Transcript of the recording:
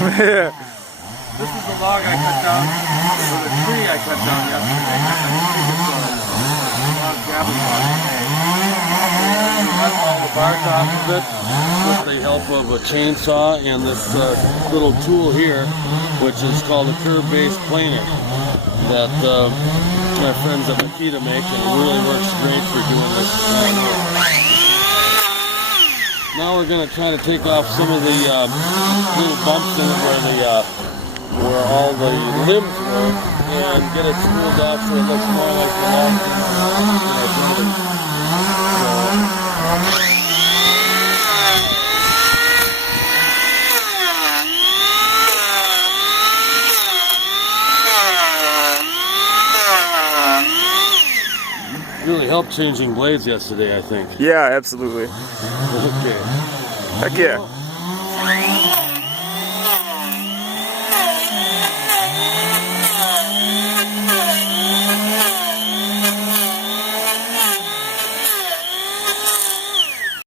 Yeah. This is the log I cut down, or the tree I cut down yesterday. I think it's a log cabin log. Cut all the bars off of it with the help of a chainsaw and this little tool here, which is called a curve-based planer that my friends at Makita make, and it really works great for doing this kind of work. Now we're going to try to take off some of the little bumps in it where all the limbs were, and get it smoothed out so it looks more like the logs in our building. Really helped changing blades yesterday, I think. Yeah, absolutely. Okay. Heck yeah.